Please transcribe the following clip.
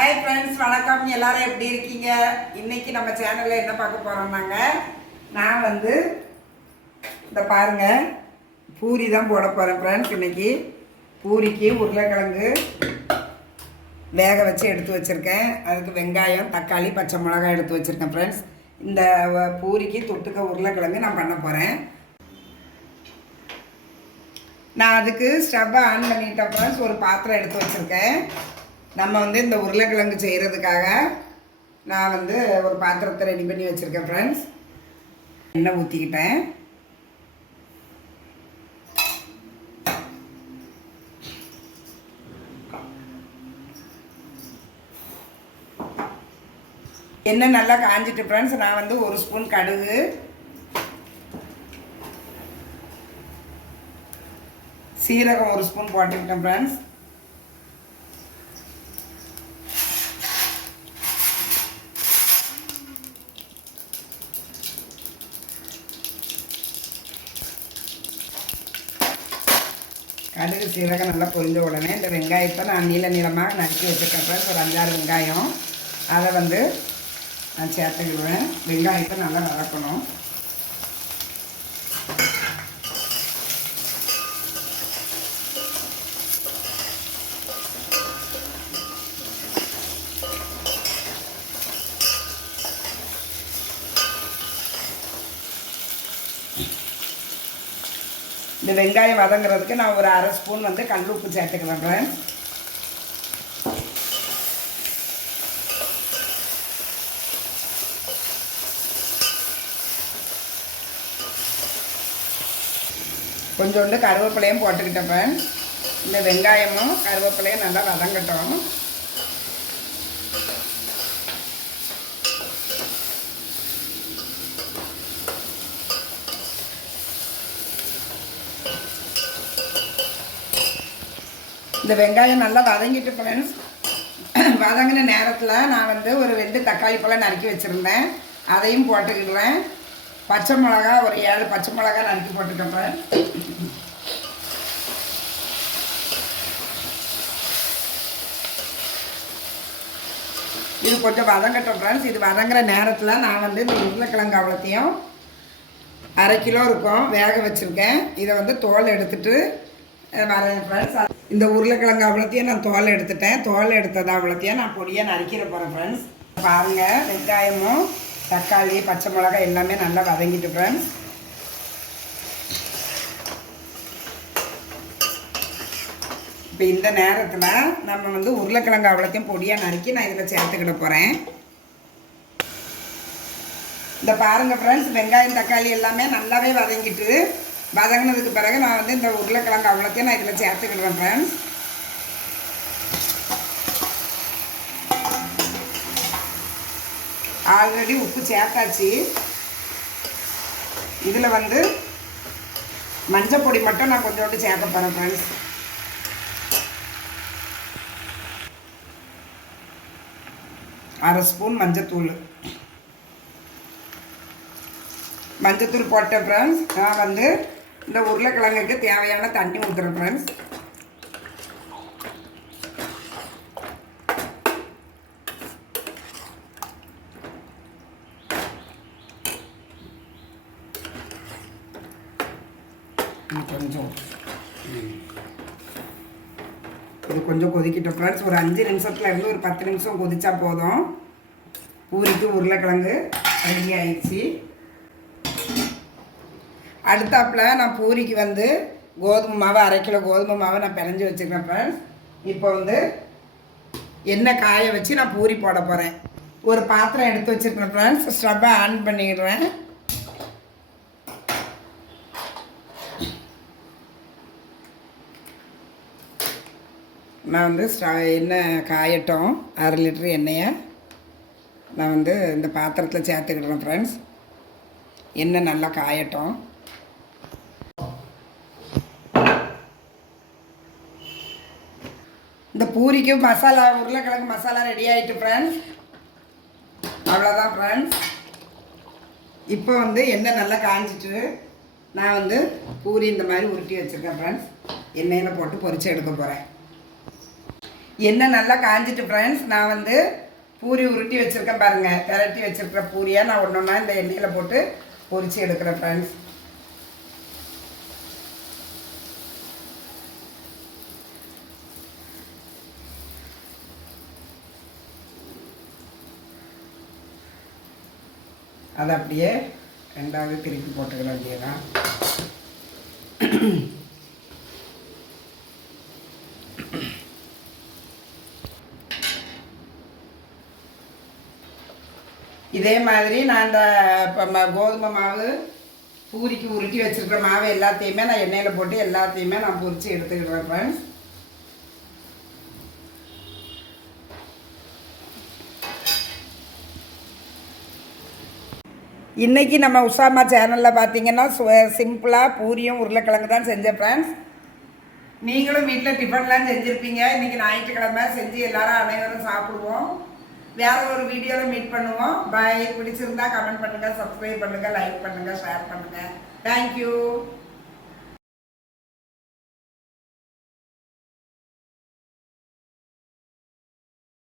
Hi friends, வணக்கம். எல்லாரும் எப்படி இருக்கீங்க? இன்னைக்கு நம்ம சேனலில் என்ன பார்க்க போகிறோம்னாங்க, நான் இந்த பாருங்க பூரி தான் போட போகிறேன் ஃப்ரெண்ட்ஸ். இன்னைக்கு பூரிக்கு உருளைக்கிழங்கு வேக வச்சு எடுத்து வச்சுருக்கேன். அதுக்கு வெங்காயம், தக்காளி, பச்சை மிளகாய் எடுத்து வச்சுருக்கேன் ஃப்ரெண்ட்ஸ். இந்த பூரிக்கு தொட்டுக்க உருளைக்கிழங்கு நான் பண்ண போகிறேன். நான் அதுக்கு ஸ்டவ்வை ஆன் பண்ணிட்டேன் ஃப்ரெண்ட்ஸ். ஒரு பாத்திரம் எடுத்து வச்சுருக்கேன். நம்ம இந்த உருளைக்கிழங்கு செய்கிறதுக்காக நான் ஒரு பாத்திரத்தை ரெடி பண்ணி வச்சுருக்கேன் ஃப்ரெண்ட்ஸ். எண்ணெய் ஊற்றிக்கிட்டேன். எண்ணெய் நல்லா காஞ்சிட்டு ஃப்ரெண்ட்ஸ். நான் ஒரு ஸ்பூன் கடுகு, சீரகம் ஒரு ஸ்பூன் போட்டுக்கிட்டேன் ஃப்ரெண்ட்ஸ். கடுகு சீரகம் நல்லா பொரிஞ்ச உடனே இந்த வெங்காயத்தை நான் நீளமாக நறுக்கி வச்சுருக்கேன் ஃப்ரெண்ட்ஸ். ஒரு 5-6 வெங்காயம் அதை நான் சேர்த்துக்கிடுவேன். வெங்காயத்தை நல்லா வதக்கணும். இந்த வெங்காயம் வதங்குறதுக்கு நான் ஒரு 1/2 ஸ்பூன் கல் உப்பு சேர்த்துக்கிறேன் ஃப்ரெண்ட்ஸ். கொஞ்சோண்டு கருவேப்பிலையும் போட்டுக்கிட்டேன் ஃப்ரெண்ட்ஸ். இந்த வெங்காயமும் கருவேப்பிலையும் நல்லா வதங்கட்டும். இந்த வெங்காயம் நல்லா வதங்கிட்டு ஃப்ரெண்ட்ஸ். வதங்கின நேரத்தில் நான் ஒரு 2 தக்காளி பழம் நறுக்கி வச்சுருந்தேன். அதையும் போட்டுக்கிடுவேன். பச்சை மிளகா ஒரு 7 பச்சை மிளகா நறுக்கி போட்டுக்கிறேன். இது கொஞ்சம் வதங்கட்டும் ஃப்ரெண்ட்ஸ். இது வதங்குற நேரத்தில் நான் இந்த உருளைக்கிழங்கு அவ்வளோத்தையும் 1/2 கிலோ இருக்கும் வேக வச்சுருக்கேன். இதை தோல் எடுத்துட்டு வரேன் ஃப்ரெண்ட்ஸ். இந்த உருளைக்கிழங்கு அவ்வளோத்தையும் நான் தோல் எடுத்துட்டேன். தோல் எடுத்தது அவ்வளோத்தையும் நான் பொடியாக நறுக்கிற போகிறேன் ஃப்ரெண்ட்ஸ். பாருங்கள், வெங்காயமும் தக்காளி பச்சை மிளகாய் எல்லாமே நல்லா வதங்கிட்டு ஃப்ரெண்ட்ஸ். இப்போ இந்த நேரத்தில் நம்ம உருளைக்கிழங்கு அவ்வளோத்தையும் பொடியாக நறுக்கி நான் இதில் சேர்த்துக்கிட போகிறேன். இந்த பாருங்கள் ஃப்ரெண்ட்ஸ், வெங்காயம் தக்காளி எல்லாமே நல்லாவே வதங்கினதுக்கு பிறகு நான் இந்த உருளைக்கிழங்கு அவ்வளோத்தையும் நான் இதில் சேர்த்துக்கிடுவேன் ஃப்ரெண்ட்ஸ். ஆல்ரெடி உப்பு சேர்த்தாச்சு. இதில் மஞ்சள் பொடி மட்டும் நான் கொஞ்சோண்டு சேர்க்க போகிறேன் ஃப்ரெண்ட்ஸ். அரை ஸ்பூன் மஞ்சத்தூள் போட்டேன் ஃப்ரெண்ட்ஸ். நான் இந்த உருளைக்கிழங்குக்கு தேவையான தண்ணி ஊற்றுறேன் ஃப்ரெண்ட்ஸ். இது கொஞ்சம் கொதிக்கிட்டோம் ஃப்ரெண்ட்ஸ். ஒரு 5 நிமிஷத்துலேருந்து ஒரு 10 நிமிஷம் கொதிச்சா போதும். பூரிக்கு உருளைக்கிழங்கு ரெடி ஆயிடுச்சு. அடுத்தாப்பில் நான் பூரிக்கு கோதுமை மாவு 1/2 கிலோ கோதுமை மாவை நான் பிணைஞ்சி வச்சுருக்கேன் ஃப்ரெண்ட்ஸ். இப்போ எண்ணெய் காய வச்சு நான் பூரி போட போகிறேன். ஒரு பாத்திரம் எடுத்து வச்சுருக்கேன் ஃப்ரெண்ட்ஸ். ஸ்டவ்வை ஆன் பண்ணிடுறேன். நான் எண்ணெய் காயட்டும். 1/2 லிட்டர் எண்ணெயை நான் இந்த பாத்திரத்தில் சேர்த்துக்கிடுறேன் ஃப்ரெண்ட்ஸ். எண்ணெய் நல்லா காயட்டும். இந்த பூரிக்கு மசாலா உருளைக்கிழங்கு மசாலா ரெடி ஆகிட்டு ஃப்ரெண்ட்ஸ். அவ்வளோதான் ஃப்ரெண்ட்ஸ். இப்போ எண்ணெய் நல்லா காஞ்சிட்டு நான் பூரி இந்த மாதிரி உருட்டி வச்சுருக்கேன் ஃப்ரெண்ட்ஸ். எண்ணெயில் போட்டு பொரிச்சு எடுக்க போகிறேன். எண்ணெய் நல்லா காஞ்சிட்டு ஃப்ரெண்ட்ஸ், நான் வந்து பூரி உருட்டி வச்சுருக்கேன் பாருங்கள். திரட்டி வச்சுருக்கிற பூரியாக நான் ஒன்று ஒன்றா இந்த எண்ணெயில் போட்டு பொரித்து எடுக்கிறேன் ஃப்ரெண்ட்ஸ். அதை அப்படியே ரெண்டாவது திருப்பி போட்டுக்கிற வேண்டியதான். இதே மாதிரி நான் இந்த இப்போ கோதுமை மாவு பூரிக்கு உருட்டி வச்சுருக்கிற மாவு எல்லாத்தையுமே நான் எண்ணெயில் போட்டு எல்லாத்தையுமே நான் பொரித்து எடுத்துக்கிடுவேன் ஃப்ரெண்ட்ஸ். இன்றைக்கி நம்ம உஷாமா சேனலில் பார்த்தீங்கன்னா சிம்பிளாக பூரியும் உருளைக்கிழங்கு தான் செஞ்சேன் ஃப்ரெண்ட்ஸ். நீங்களும் வீட்டில் டிஃபன்லாம் செஞ்சுருப்பீங்க. இன்றைக்கி ஞாயிற்றுக்கிழமை செஞ்சு எல்லோரும் அனைவரும் சாப்பிடுவோம். வேறு ஒரு வீடியோவில் மீட் பண்ணுவோம். பாய். பிடிச்சிருந்தா கமெண்ட் பண்ணுங்கள், சப்ஸ்கிரைப் பண்ணுங்கள், லைக் பண்ணுங்கள், ஷேர் பண்ணுங்கள். தேங்க்யூ.